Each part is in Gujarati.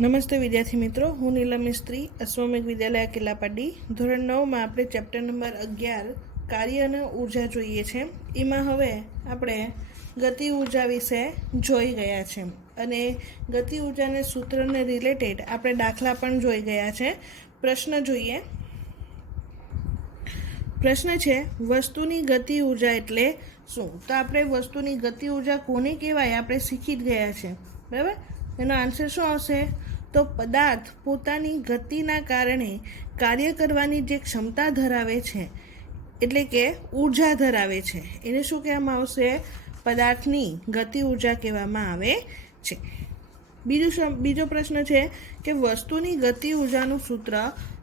નમસ્તે વિદ્યાર્થી મિત્રો, હું નીલમ મિસ્ત્રી, અશ્વમેઘ વિદ્યાલય કેલાપાડી. ધોરણ 9માં આપણે ચેપ્ટર નંબર 11 કાર્ય અને ઉર્જા જોઈએ છે. એમાં હવે આપણે ગતિ ઉર્જા વિશે જોઈ ગયા છે અને ગતિ ઉર્જાને સૂત્રને રિલેટેડ આપણે દાખલા પણ જોઈ ગયા છે. પ્રશ્ન જોઈએ. પ્રશ્ન છે, વસ્તુની ગતિ ઉર્જા એટલે શું? તો આપણે વસ્તુની ગતિ ઉર્જા કોને કહેવાય આપણે શીખી જ ગયા છે, બરાબર. એનો આન્સર શું આવશે? તો પદાર્થ પોતાની ગતિના કારણે કાર્ય કરવાની જે ક્ષમતા ધરાવે છે, એટલે કે ઉર્જા ધરાવે છે, એને શું કહેવામાં આવશે? પદાર્થની ગતિ ઉર્જા કહેવામાં આવે છે. બીજો પ્રશ્ન છે કે વસ્તુની ગતિ ઉર્જાનું સૂત્ર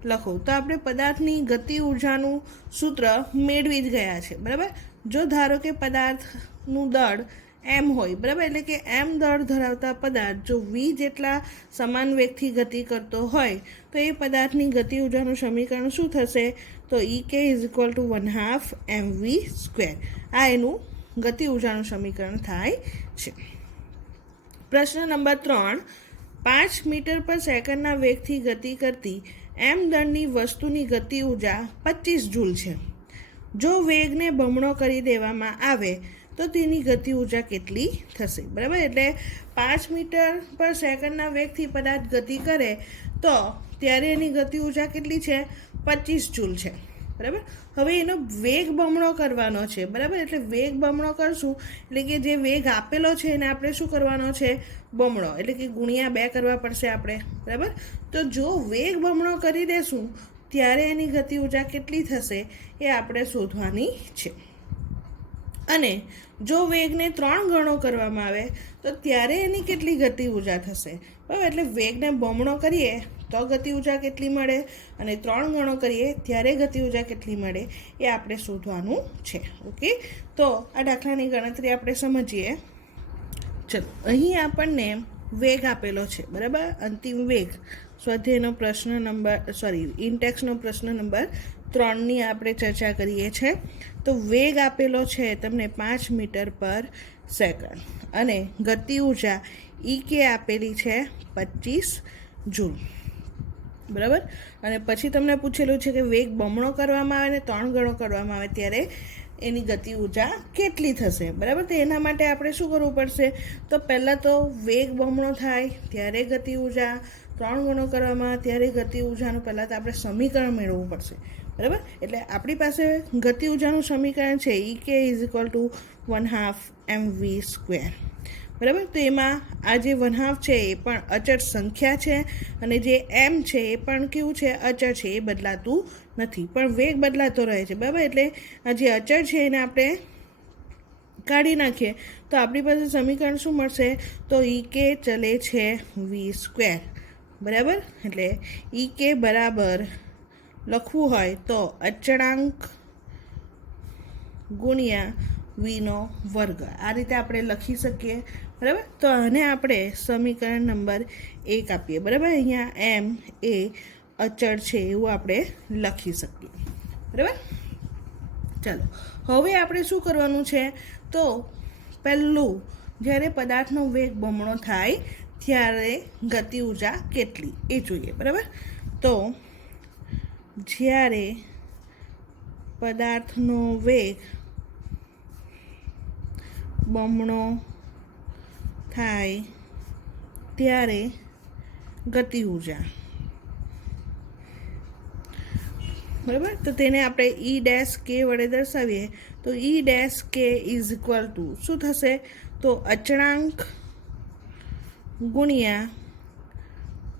લખો. તો આપણે પદાર્થની ગતિ ઉર્જાનું સૂત્ર મેળવી જ ગયા છે, બરાબર. જો ધારો કે પદાર્થનું દળ એમ હોય, બરાબર, એટલે કે એમ દળ ધરાવતા પદાર્થ જો વી જેટલા સમાન વેગથી ગતિ કરતો હોય તો એ પદાર્થની ગતિ ઉર્જાનું સમીકરણ શું થશે? તો EK = 1/2 mv². આ એનું ગતિ ઉર્જાનું સમીકરણ થાય છે. પ્રશ્ન નંબર 3, 5 મીટર પર સેકન્ડના વેગથી ગતિ કરતી એમ દળની વસ્તુની ગતિ ઉર્જા 25 જૂલ છે. જો વેગને બમણો કરી દેવામાં આવે તો તેની ગતિ ઉર્જા કેટલી થશે? બરાબર. એટલે 5 મીટર પર સેકન્ડના વેગથી પદાર્થ ગતિ કરે તો ત્યારે એની ગતિ ઉર્જા કેટલી છે? 25 જૂલ છે, બરાબર. હવે એનો વેગ બમણો કરવાનો છે, બરાબર. એટલે વેગ બમણો કરશું એટલે કે જે વેગ આપેલો છે એને આપણે શું કરવાનો છે? બમણો, એટલે કે ગુણ્યા 2 કરવા પડશે આપણે, બરાબર. તો જો વેગ બમણો કરી દેશું ત્યારે એની ગતિ ઉર્જા કેટલી થશે એ આપણે શોધવાની છે. અને જો વેગને 3 ગણો કરવામાં આવે તો ત્યારે એની કેટલી ગતિ ઉર્જા થશે? બરાબર. એટલે વેગને બમણો કરીએ તો ગતિ ઉર્જા કેટલી મળે અને 3 ગણો કરીએ ત્યારે ગતિ ઉર્જા કેટલી મળે એ આપણે શોધવાનું છે. ઓકે, તો આ દાખલાની ગણતરી આપણે સમજીએ. ચલો, અહીં આપણને વેગ આપેલો છે, બરાબર. અંતિમ વેગ સ્વાધ્યાયનો પ્રશ્ન નંબર ઇન્ટેક્સનો પ્રશ્ન નંબર 3ની આપણે ચર્ચા કરીએ છીએ. તો વેગ આપેલો છે તમને 5 મીટર પર સેકન્ડ અને ગતિ ઉર્જા EK આપેલી છે 25 જૂલ, બરાબર. અને પછી તમને પૂછેલું છે કે વેગ બમણો કરવામાં આવે ને 3 ગણો કરવામાં આવે ત્યારે એની ગતિ ઉર્જા કેટલી થશે, બરાબર. તો એના માટે આપણે શું કરવું પડશે? તો પહેલાં તો વેગ બમણો થાય ત્યારે ગતિ ઉર્જા, 3 ગણો કરવામાં આવે ત્યારે ગતિ ઉર્જાનું પહેલાં તો આપણે સમીકરણ મેળવવું પડશે, બરાબર. એટલે આપણી પાસે ગતિ ઉર્જાનું સમીકરણ છે EK = 1/2 mv², બરાબર. તો એમાં આ જે 1/2 છે એ પણ અચળ સંખ્યા છે અને જે m છે એ પણ કેવું છે? અચળ છે, એ બદલાતું નથી, પણ વેગ બદલાતો રહે છે, બરાબર. એટલે આ જે અચળ છે એને આપણે કાઢી નાખીએ તો આપણી પાસે સમીકરણ શું મળશે? તો EK ચલે છે v², બરાબર. એટલે EK બરાબર લખવું હોય તો અચળાંક ગુણ્યા v². આ રીતે આપણે લખી શકીએ, બરાબર. તો આને આપણે સમીકરણ નંબર 1 આપીએ, બરાબર. અહીંયા m એ અચળ છે એવું આપણે લખી શકીએ, બરાબર. ચાલો, હવે આપણે શું કરવાનું છે? તો પહેલું, જ્યારે પદાર્થનો વેગ બમણો થાય ત્યારે ગતિ ઉર્જા કેટલી એ જોઈએ, બરાબર. તો જ્યારે પદાર્થનો વેગ બમણો થાય ત્યારે ગતિ ઉર્જા, બરાબર. તો તેને આપણે E' વડે દર્શાવીએ તો E' = શું થશે? તો અચળાંક ગુણ્યા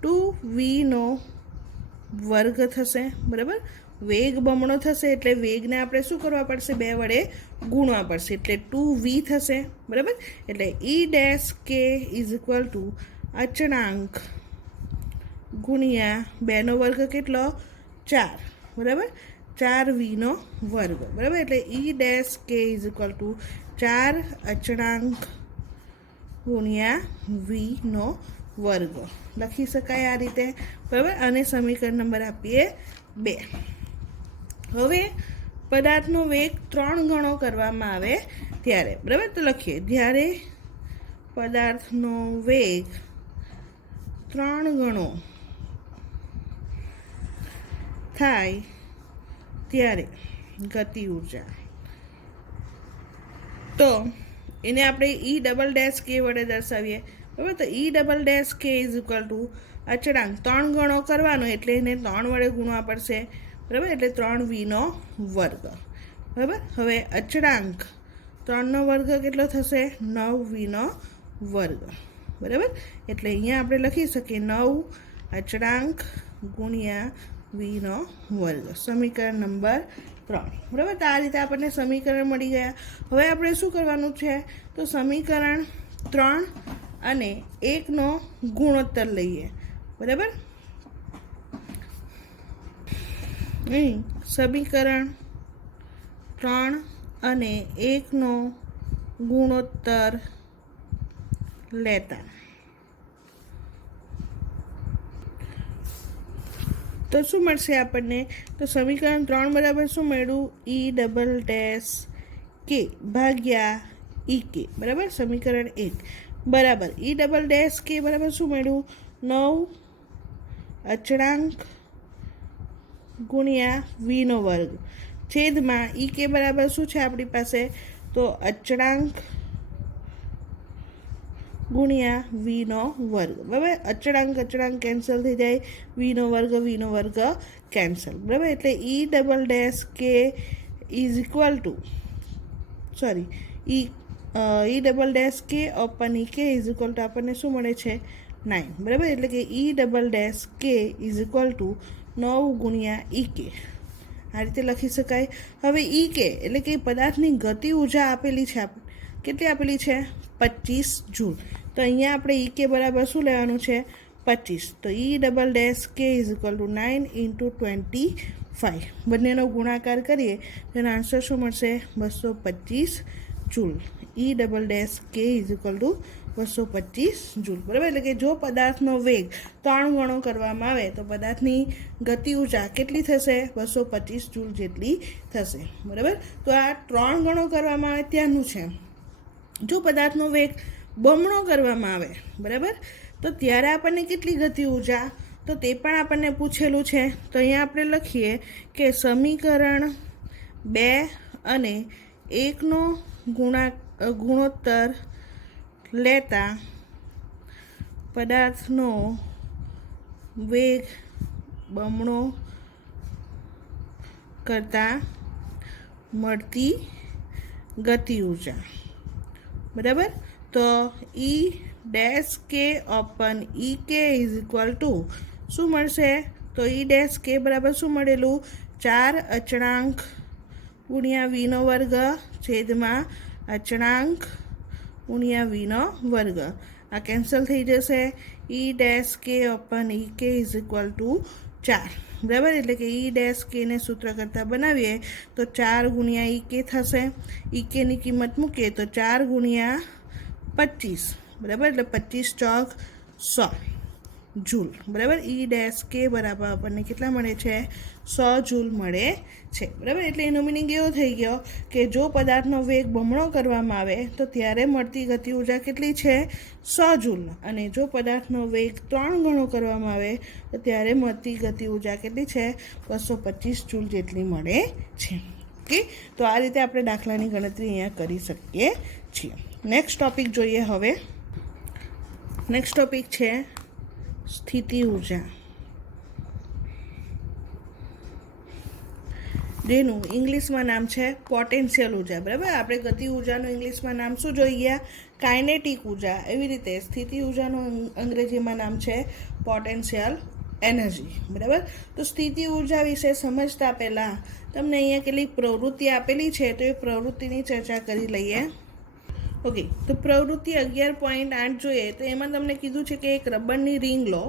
2v² થશે, બરાબર. વેગ બમણો થશે એટલે વેગને આપણે શું કરવા પડશે? 2 વડે ગુણવા પડશે એટલે 2v થશે, બરાબર. એટલે E' = અચળાંક ગુણ્યા 2² કેટલો? 4, બરાબર. 4v², બરાબર. એટલે E' = 4 અચળાંક ગુણ્યા v² લખી શકાય આ રીતે, બરાબર. અને સમીકરણ નંબર આપીએ 2. હવે પદાર્થનો વેગ 3 ગણો કરવામાં આવે ત્યારે, બરાબર. તો લખીએ, જ્યારે પદાર્થનો વેગ 3 ગણો થાય ત્યારે ગતિ ઉર્જા, તો એને આપણે ઈ ડબલ ડેશ કે વડે દર્શાવીએ, બરાબર. તો ઈ ડબલ ડેશ કે ઇઝ ઇક્વલ ટુ અચળાંક 3 ગણો કરવાનો એટલે એને 3 વડે ગુણવા પડશે, બરાબર. એટલે 3v² બરાબર. હવે અચળાંક 3નો વર્ગ કેટલો થશે? 9v², બરાબર. એટલે અહીંયા આપણે લખી શકીએ 9 અચળાંક ગુણ્યા v², સમીકરણ નંબર 3, બરાબર. તો આ રીતે આપણને સમીકરણ મળી ગયા. હવે આપણે શું કરવાનું છે? તો સમીકરણ 3 અને 1નો ગુણોત્તર લઈએ, બરાબર. અહીં સમીકરણ 3 અને 1નો ગુણોત્તર લેતા તો શું મળશે આપણને? તો સમીકરણ 3 બરાબર શું મળ્યું? ઈ ડબલ ડેશ કે ભાગ્યા ઈ કે, બરાબર. સમીકરણ 1 બરાબર ઈ ડબલ ડેશ કે બરાબર શું મળ્યું? 9 અચળાંક ગુણ્યા v² છેદમાં ઈ કે બરાબર શું છે આપણી પાસે? તો અચળાંક ગુણ્યા v², બરાબર. અચળાંક કેન્સલ થઈ જાય, v² કેન્સલ, બરાબર. એટલે ઈ ડબલ ડેશ કે is equal to E double dash કે ઓપન ઈ કે ઇઝ ઇક્વલ ટુ આપણને શું મળે છે? 9, બરાબર. એટલે કે ઈ ડબલ ડેશ કે ઇઝ ઇક્વલ ટુ 9 ગુણ્યા ઈ કે, આ રીતે લખી શકાય. હવે ઈ કે એટલે કે પદાર્થની ગતિ ઉર્જા આપેલી છે, કેટલી આપેલી છે? 25 જૂલ. તો અહીંયા આપણે ઈ કે બરાબર શું લેવાનું છે? 25. તો ઈ ડબલ ડેશ કે ઇઝ ઇક્વલ ટુ 9 × 25, બંનેનો ગુણાકાર કરીએ તેનો આન્સર શું મળશે? 225 જૂલ. ઈ ડબલ ડેશ કે ઇઝ ઇક્વલ ટુ 225 જૂલ, બરાબર. એટલે કે જો પદાર્થનો વેગ 3 ગણો કરવામાં આવે તો પદાર્થની ગતિ ઉર્જા કેટલી થશે? 225 જૂલ જેટલી થશે, બરાબર. તો આ 3 ગણો કરવામાં આવે ત્યાંનું છે. જો પદાર્થનો વેગ બમણો કરવામાં આવે, બરાબર, તો ત્યારે આપણને કેટલી ગતિ ઉર્જા? તો તે પણ આપણને પૂછેલું છે. તો અહીંયા આપણે લખીએ કે સમીકરણ 2 અને 1નો ગુણોત્તર લેતા પદાર્થનો વેગ બમણો કરતાં મળતી ગતિ ઉર્જા, બરાબર. તો ઈ ડેશ કે ઓપન ઈ કે ઇઝ ઇક્વલ ટુ શું મળશે? તો ઈ ડેશ કે બરાબર શું મળેલું? 4 અચળાંક ગુણ્યા v² છેદમાં અચળાંક ગુણ્યા v², આ કેન્સલ થઈ જશે. ઈ ડેશ કે ઓપન ઈ કે ઇઝ ઇક્વલ ટુ 4, બરાબર. એટલે કે ઈ ડેશ કેને સૂત્ર કરતાં બનાવીએ તો 4 ગુણ્યા ઈ કે થશે. ઈ કેની કિંમત મૂકીએ તો 4 ગુણ્યા 25, બરાબર. એટલે 25 ચોક 100 જૂલ, બરાબર. ઈ ડેશ કે બરાબર આપણને કેટલા મળે છે? 100 જૂલ મળે છે, બરાબર. એટલે એનો મિનિંગ એવો થઈ ગયો કે જો પદાર્થનો વેગ બમણો કરવામાં આવે તો ત્યારે મળતી ગતિ ઉર્જા કેટલી છે? 100 જૂલ. અને જો પદાર્થનો વેગ 3 ગણો કરવામાં આવે તો ત્યારે મળતી ગતિ ઉર્જા કેટલી છે? 225 જૂલ જેટલી મળે છે. ઓકે, તો આ રીતે આપણે દાખલાની ગણતરી અહીંયા કરી શકીએ છીએ. નેક્સ્ટ ટોપિક જોઈએ. હવે નેક્સ્ટ ટોપિક છે સ્થિતિ ઉર્જા, જેનું ઇંગ્લિશમાં નામ છે પોટેન્શિયલ ઉર્જા, બરાબર. આપણે ગતિ ઉર્જાનું ઇંગ્લિશમાં નામ શું જોઈ ગયા? કાઇનેટિક ઉર્જા. એવી રીતે સ્થિતિ ઉર્જાનું અંગ્રેજીમાં નામ છે પોટેન્શિયલ એનર્જી, બરાબર. તો સ્થિતિ ઉર્જા વિશે સમજતા પહેલાં તમને અહીંયા કેટલીક પ્રવૃત્તિ આપેલી છે, તો એ પ્રવૃત્તિની ચર્ચા કરી લઈએ. ઓકે, તો પ્રવૃત્તિ 11.8 જોઈએ તો એમાં તમને કીધું છે કે એક રબરની રિંગ લો,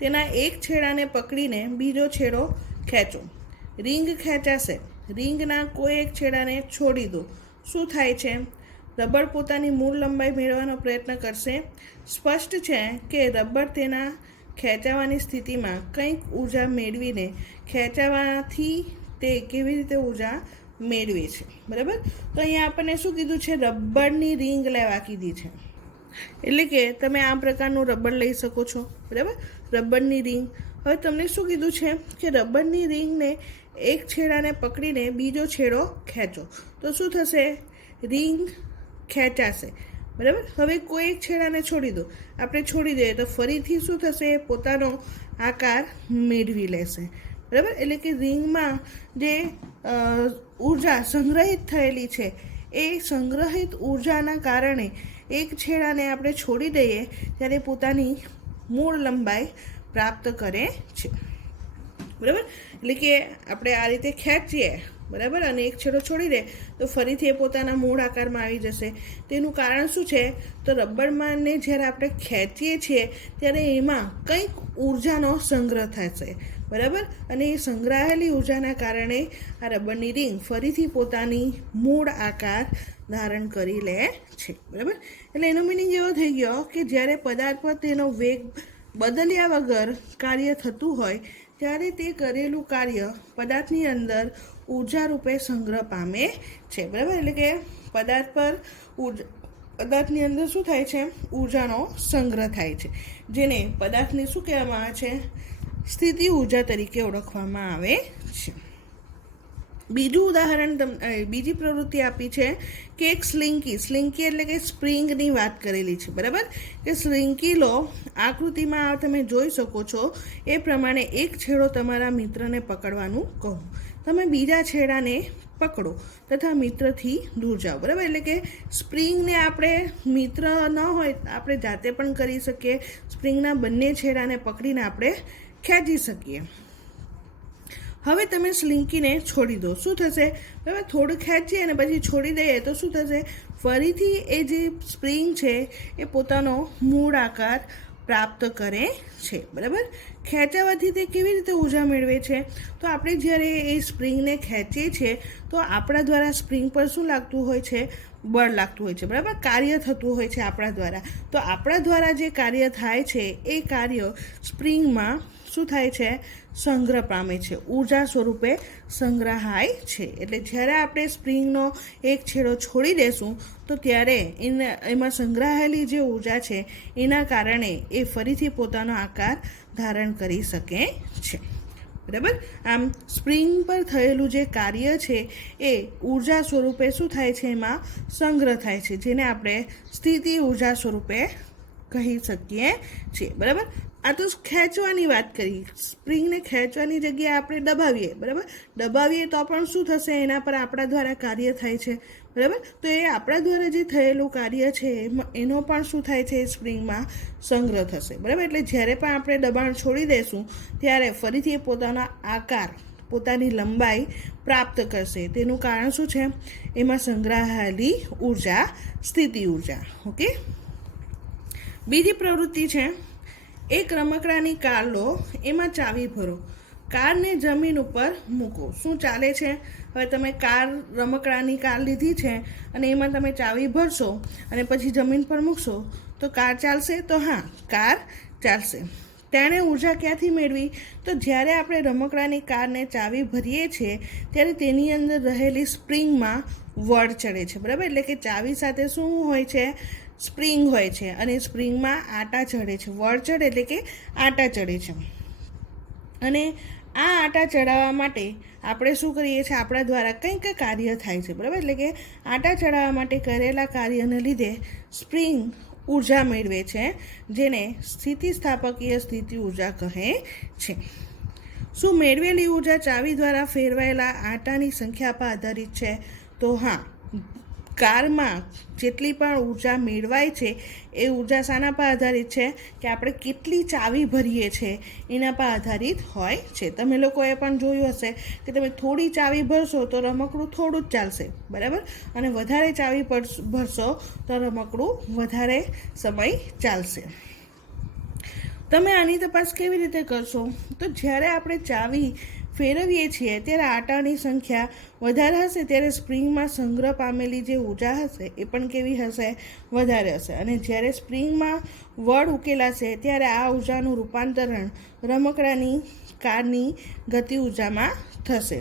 તેના એક છેડાને પકડીને બીજો છેડો ખેંચો. રિંગ ખેંચાશે, રિંગના કોઈ એક છેડાને છોડી દો. શું થાય છે? રબર પોતાની મૂળ લંબાઈ મેળવવાનો પ્રયત્ન કરશે. સ્પષ્ટ છે કે રબર તેના ખેંચાવાની સ્થિતિમાં કંઈક ઉર્જા મેળવીને ખેંચાવાથી તે કેવી રીતે ઉર્જા મેળવે છે, બરાબર. તો અહીંયા આપણને શું કીધું છે? રબરની રિંગ લેવા કીધી છે, એટલે કે તમે આ પ્રકારનું રબર લઈ શકો છો, બરાબર. રબરની રિંગ. હવે તમને શું કીધું છે કે રબરની રિંગને એક છેડાને પકડીને બીજો છેડો ખેંચો તો શું થશે? રિંગ ખેંચાશે, બરાબર. હવે કોઈ એક છેડાને છોડી દો, આપણે છોડી દઈએ તો ફરીથી શું થશે? પોતાનો આકાર મેળવી લેશે, બરાબર. એટલે કે રિંગમાં જે ઉર્જા સંગ્રહિત થયેલી છે એ સંગ્રહિત ઉર્જાના કારણે એક છેડાને આપણે છોડી દઈએ ત્યારે પોતાની મૂળ લંબાઈ પ્રાપ્ત કરે છે, બરાબર. એટલે કે આપણે આ રીતે ખેંચીએ, બરાબર, અને એક છેડો છોડી દે તો ફરીથી એ પોતાના મૂળ આકારમાં આવી જશે. તેનું કારણ શું છે? તો રબરમાંને જ્યારે આપણે ખેંચીએ છીએ ત્યારે એમાં કંઈક ઉર્જાનો સંગ્રહ થશે, બરાબર. અને એ સંગ્રહાયેલી ઉર્જાના કારણે આ રબરની રિંગ ફરીથી પોતાની મૂળ આકાર ધારણ કરી લે છે, બરાબર. એટલે એનો મિનિંગ એવો થઈ ગયો કે જ્યારે પદાર્થ પર તેનો વેગ બદલ્યા વગર કાર્ય થતું હોય ત્યારે તે કરેલું કાર્ય પદાર્થની અંદર ઉર્જા રૂપે સંગ્રહ પામે છે, બરાબર. એટલે કે પદાર્થની અંદર શું થાય છે? ઉર્જાનો સંગ્રહ થાય છે, જેને પદાર્થને શું કહેવામાં આવે છે? સ્થિતિ ઉર્જા તરીકે ઓળખવામાં આવે છે. બીજું ઉદાહરણ બીજી પ્રવૃત્તિ આપી છે કે એક સ્લિંકી એટલે કે સ્પ્રિંગની વાત કરેલી છે, બરાબર. કે સ્લિંકી લો. આકૃતિમાં તમે જોઈ શકો છો એ પ્રમાણે એક છેડો તમારા મિત્રને પકડવાનું કહો. તમે બીજા છેડાને પકડો તથા મિત્રથી દૂર જાઓ, બરાબર. એટલે કે સ્પ્રિંગને આપણે મિત્ર ન હોય આપણે જાતે પણ કરી શકીએ. સ્પ્રિંગના બંને છેડાને પકડીને આપણે ખેંચી શકીએ. હવે તમે સ્લિંકીને છોડી દો, શું થશે? બરાબર, થોડું ખેંચીએ અને પછી છોડી દઈએ તો શું થશે? ફરીથી એ જે સ્પ્રિંગ છે એ પોતાનો મૂળ આકાર પ્રાપ્ત કરે છે, બરાબર. ખેંચાવાથી તે કેવી રીતે ઉર્જા મેળવે છે? તો આપણે જ્યારે એ સ્પ્રિંગને ખેંચીએ છીએ તો આપણા દ્વારા સ્પ્રિંગ પર શું લાગતું હોય છે? બળ લાગતું હોય છે, બરાબર. કાર્ય થતું હોય છે આપણા દ્વારા. તો આપણા દ્વારા જે કાર્ય થાય છે એ કાર્ય સ્પ્રિંગમાં શું થાય છે? સંગ્રહ પામે છે, ઉર્જા સ્વરૂપે સંગ્રહાય છે. એટલે જ્યારે આપણે સ્પ્રિંગનો એક છેડો છોડી દેશું તો ત્યારે એમાં સંગ્રહાયેલી જે ઉર્જા છે એના કારણે એ ફરીથી પોતાનો આકાર ધારણ કરી શકે છે, બરાબર. આમ સ્પ્રિંગ પર થયેલું જે કાર્ય છે એ ઉર્જા સ્વરૂપે શું થાય છે? એમાં સંગ્રહ થાય છે, જેને આપણે સ્થિતિ ઉર્જા સ્વરૂપે કહી શકીએ છીએ, બરાબર. આ તો ખેંચવાની વાત કરી. સ્પ્રિંગને ખેંચવાની જગ્યાએ આપણે દબાવીએ, બરાબર. દબાવીએ તો પણ શું થશે? એના પર આપણા દ્વારા કાર્ય થાય છે, બરાબર. તો એ આપણા દ્વારા જે થયેલું કાર્ય છે એનો પણ શું થાય છે? સ્પ્રિંગમાં સંગ્રહ થશે, બરાબર. એટલે જ્યારે પણ આપણે દબાણ છોડી દઈશું ત્યારે ફરીથી એ પોતાનો આકાર, પોતાની લંબાઈ પ્રાપ્ત કરશે. તેનું કારણ શું છે? એમાં સંગ્રહાયેલી ઉર્જા, સ્થિતિ ઉર્જા. ઓકે. બીજી પ્રવૃત્તિ છે, એક રમકડાની કાર લો, એમાં ચાવી ભરો, કારને જમીન ઉપર મૂકો. શું ચાલે છે? હવે તમે રમકડાની કાર લીધી છે અને એમાં તમે ચાવી ભરશો અને પછી જમીન પર મૂકશો તો કાર ચાલશે? તો હા, કાર ચાલશે. તેણે ઉર્જા ક્યાંથી મેળવી? તો જ્યારે આપણે રમકડાની કારને ચાવી ભરીએ છીએ ત્યારે તેની અંદર રહેલી સ્પ્રિંગમાં વળ ચડે છે, બરાબર. એટલે કે ચાવી સાથે શું હોય છે? સ્પ્રિંગ હોય છે અને સ્પ્રિંગમાં આટા ચડે છે. વળ ચડે એટલે કે આટા ચડે છે. અને આ આટા ચડાવવા માટે આપણે શું કરીએ છીએ? આપણા દ્વારા કંઈક કાર્ય થાય છે, બરાબર. એટલે કે આટા ચડાવવા માટે કરેલા કાર્યને લીધે સ્પ્રિંગ ઉર્જા મેળવે છે, જેને સ્થિતિસ્થાપકીય સ્થિતિ ઉર્જા કહે છે. શું મેળવેલી ઉર્જા ચાવી દ્વારા ફેરવાયેલા આટાની સંખ્યા પર આધારિત છે? તો હા, કારમાં જેટલી પણ ઉર્જા મેળવાય છે એ ઉર્જા શાના પર આધારિત છે? કે આપણે કેટલી ચાવી ભરીએ છીએ એના પર આધારિત હોય છે. તમે લોકોએ પણ જોયું હશે કે તમે થોડી ચાવી ભરશો તો રમકડું થોડું જ ચાલશે, બરાબર. અને વધારે ચાવી ભરશો તો રમકડું વધારે સમય ચાલશે. તમે આની તપાસ કેવી રીતે કરશો? તો જ્યારે આપણે ચાવી ફેરવીએ છીએ ત્યારે આટાની સંખ્યા વધારે હશે ત્યારે સ્પ્રિંગમાં સંગ્રહ પામેલી જે ઉર્જા હશે એ પણ કેવી હશે? વધારે હશે. અને જ્યારે સ્પ્રિંગમાં વળ ઉકેલાશે ત્યારે આ ઉર્જાનું રૂપાંતરણ રમકડાની કારની ગતિ ઉર્જામાં થશે.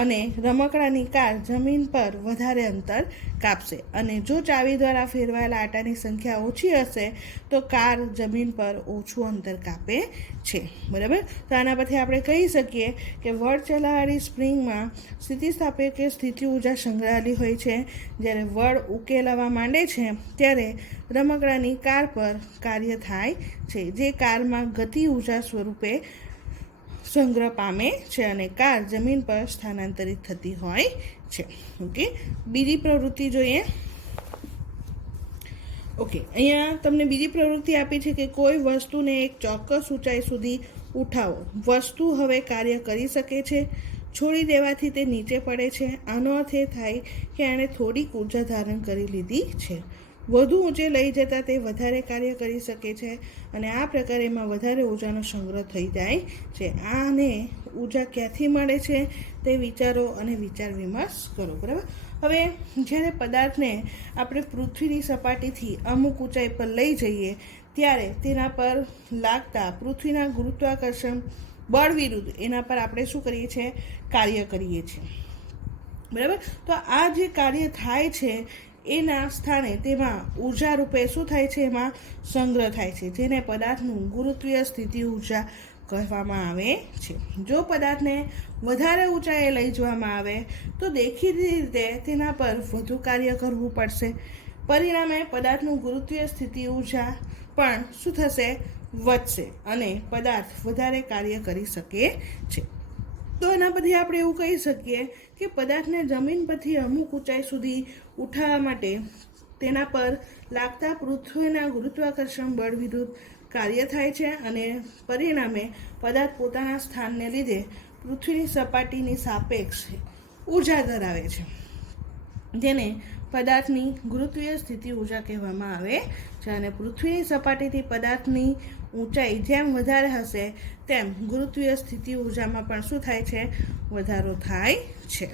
અને રમકડાની કાર જમીન પર વધારે અંતર કાપશે. અને જો ચાવી દ્વારા ફેરવાયેલા આટાની સંખ્યા ઓછી હશે તો કાર જમીન પર ઓછું અંતર કાપે છે. બરાબર. તો આના પરથી આપણે કહી શકીએ કે વડ ચલાવવાળી સ્પ્રિંગમાં સ્થિતિસ્થાપક સ્થિતિ ઊર્જા સંગ્રહાયેલી હોય છે. જ્યારે વડ ઉકેલવા માંડે છે ત્યારે રમકડાની કાર પર કાર્ય થાય છે, જે કારમાં ગતિ ઊર્જા સ્વરૂપે સંગ્રહ પામે છે અને કાર જમીન પર સ્થાનાંતરિત થતી હોય છે. ઓકે, બીજી પ્રવૃત્તિ જોઈએ. ઓકે, અહીંયા તમને બીજી પ્રવૃત્તિ આપી છે કે કોઈ વસ્તુને એક ચોક્કસ ઊંચાઈ સુધી ઉઠાવો. વસ્તુ હવે કાર્ય કરી શકે છે, છોડી દેવાથી તે નીચે પડે છે. આનો અર્થ એ થાય કે એણે થોડીક ઊર્જા ધારણ કરી લીધી છે. વધુ ઊંચે લઈ જતાં તે વધારે કાર્ય કરી શકે છે અને આ પ્રકારે એમાં વધારે ઊર્જાનો સંગ્રહ થઈ જાય છે. આને ઊર્જા ક્યાંથી મળે છે તે વિચારો અને વિચાર વિમર્શ કરો. બરાબર. હવે જ્યારે પદાર્થને આપણે પૃથ્વીની સપાટીથી અમુક ઊંચાઈ પર લઈ જઈએ ત્યારે તેના પર લાગતા પૃથ્વીના ગુરુત્વાકર્ષણ બળ વિરુદ્ધ એના પર આપણે શું કરીએ છીએ? કાર્ય કરીએ છીએ. બરાબર. તો આ જે કાર્ય થાય છે એના સ્થાને તેમાં ઊર્જા રૂપે શું થાય છે? એમાં સંગ્રહ થાય છે, જેને પદાર્થનું ગુરુત્વીય સ્થિતિ ઊર્જા કહેવામાં આવે છે. જો પદાર્થને વધારે ઊંચાઈએ લઈ જવામાં આવે તો દેખીતી રીતે તેના પર વધુ કાર્ય કરવું પડશે. પરિણામે પદાર્થનું ગુરુત્વીય સ્થિતિ ઊર્જા પણ શું થશે? વધશે અને પદાર્થ વધારે કાર્ય કરી શકે છે. તો એના પરથી આપણે એવું કહી શકીએ કે પદાર્થને જમીન પરથી અમુક ઊંચાઈ સુધી ઉઠાવવા માટે તેના પર લાગતા પૃથ્વીના ગુરુત્વાકર્ષણ બળ વિરુદ્ધ કાર્ય થાય છે અને પરિણામે પદાર્થ પોતાના સ્થાનને લીધે પૃથ્વીની સપાટીની સાપેક્ષ ઊર્જા ધરાવે છે, જેને પદાર્થની ગુરુત્વીય સ્થિતિ ઊર્જા કહેવામાં આવે છે. અને પૃથ્વીની સપાટીથી પદાર્થની ઊંચાઈ જેમ વધારે હશે તેમ ગુરુત્વીય સ્થિતિ ઊર્જામાં પણ શું થાય છે? વધારો થાય છે.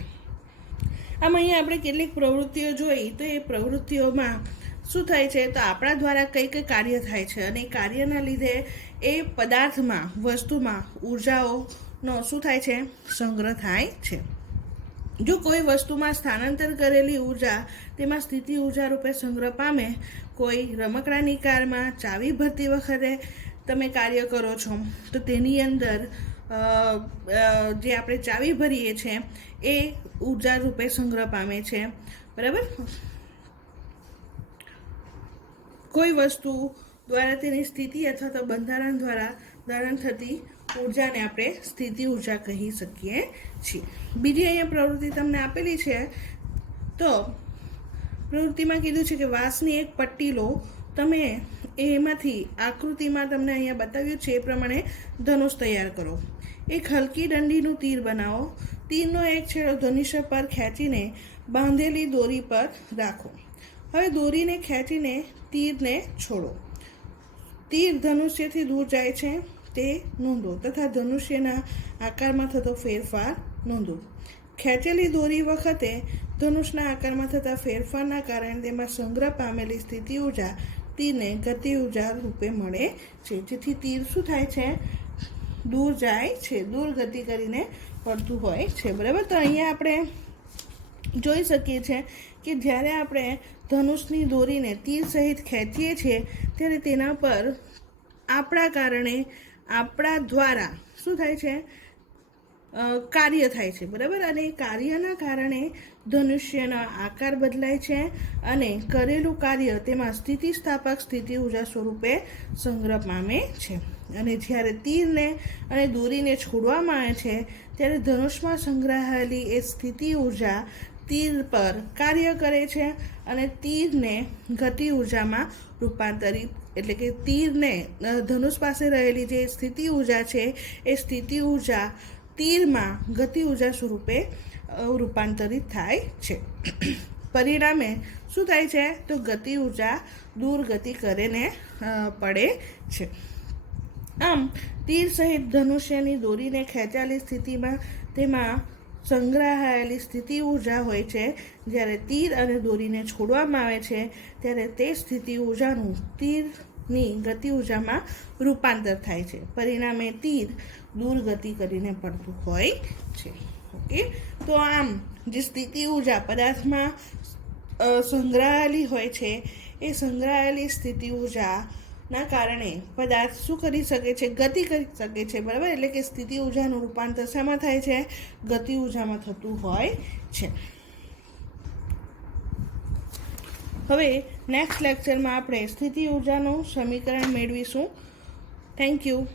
આમ અહીંયા આપણે કેટલીક પ્રવૃત્તિઓ જોઈ તો એ પ્રવૃત્તિઓમાં શું થાય છે? તો આપણા દ્વારા કઈ કઈ કાર્ય થાય છે અને એ કાર્યના લીધે એ પદાર્થમાં વસ્તુમાં ઊર્જાઓનો શું થાય છે? સંગ્રહ થાય છે. જો કોઈ વસ્તુમાં સ્થાનાંતર કરેલી ઊર્જા તેમાં સ્થિતિ ઊર્જા રૂપે સંગ્રહ પામે, કોઈ રમકડાની કારમાં ચાવી ભરતી વખતે તમે કાર્ય કરો છો તો તેની અંદર જે આપણે ચાવી ભરીએ છીએ એ ઊર્જા રૂપે સંગ્રહ પામે છે. બરાબર. કોઈ વસ્તુ દ્વારા તેની સ્થિતિ અથવા તો બંધારણ દ્વારા ધારણ થતી ઊર્જાને આપણે સ્થિતિ ઊર્જા કહી શકીએ છીએ. બીજી અહીંયા પ્રવૃત્તિ તમને આપેલી છે. તો પ્રવૃત્તિમાં કીધું છે કે વાંસની એક પટ્ટી લો. તમે એમાંથી આકૃતિમાં તમને અહીંયા બતાવ્યું છે એ પ્રમાણે ધનુષ તૈયાર કરો. એક હલકી દંડીનું તીર બનાવો. તીરનો એક છેડો ધનુષ્ય પર ખેંચીને બાંધેલી દોરી પર રાખો. હવે દોરીને ખેંચીને તીરને છોડો. તીર ધનુષ્યથી દૂર જાય છે તે નોંધો તથા ધનુષ્યના આકારમાં થતો ફેરફાર નોંધો. ખેંચેલી દોરી વખતે ધનુષના આકારમાં થતા ફેરફારના કારણે તેમાં સંગ્રહ પામેલી સ્થિતિ ઊર્જા તીરને ગતિ ઊર્જા રૂપે મળે છે, જેથી તીર શું થાય છે? દૂર જાય છે, દૂર ગતિ કરીને પડતું હોય છે. બરાબર. તો અહીંયા આપણે જોઈ શકીએ છીએ કે જ્યારે આપણે ધનુષની દોરીને તીર સહિત ખેંચીએ છીએ ત્યારે તેના પર આપણા કારણે આપણા દ્વારા શું થાય છે? કાર્ય થાય છે. બરાબર. અને એ કાર્યના કારણે ધનુષ્યનો આકાર બદલાય છે અને કરેલું કાર્ય તેમાં સ્થિતિસ્થાપક સ્થિતિ ઊર્જા સ્વરૂપે સંગ્રહ પામે છે. અને જ્યારે તીરને અને દોરીને છોડવામાં આવે છે ત્યારે ધનુષમાં સંગ્રહાયેલી એ સ્થિતિ ઊર્જા તીર પર કાર્ય કરે છે અને તીરને ગતિ ઊર્જામાં રૂપાંતરિત, એટલે કે તીરને ધનુષ પાસે રહેલી જે સ્થિતિ ઊર્જા છે એ સ્થિતિ ઊર્જા તીરમાં ગતિ ઊર્જા સ્વરૂપે રૂપાંતરિત થાય છે. પરિણામે શું થાય છે? તો ગતિ ઊર્જા દૂર ગતિ કરીને પડે છે. આમ તીર સહિત ધનુષ્યની દોરીને ખેંચાયેલી સ્થિતિમાં તેમાં સંગ્રહાયેલી સ્થિતિ ઊર્જા હોય છે. જ્યારે તીર અને દોરીને છોડવામાં આવે છે ત્યારે તે સ્થિતિ ઊર્જાનું તીરની ગતિ ઊર્જામાં રૂપાંતર થાય છે. પરિણામે તીર દૂર ગતિ કરીને પડતું હોય છે. ઓકે, તો આમ જે સ્થિતિ ઉર્જા પદાર્થમાં સંગ્રહાયેલી હોય છે એ સંગ્રહાયેલી સ્થિતિ ઉર્જાના કારણે પદાર્થ શું કરી શકે છે? ગતિ કરી શકે છે, બરાબર. એટલે કે સ્થિતિ ઉર્જાનું રૂપાંતર શામાં થાય છે? ગતિ ઉર્જામાં થતું હોય છે. હવે નેક્સ્ટ લેક્ચરમાં આપણે સ્થિતિ ઉર્જાનું સમીકરણ મેળવીશું. Thank you.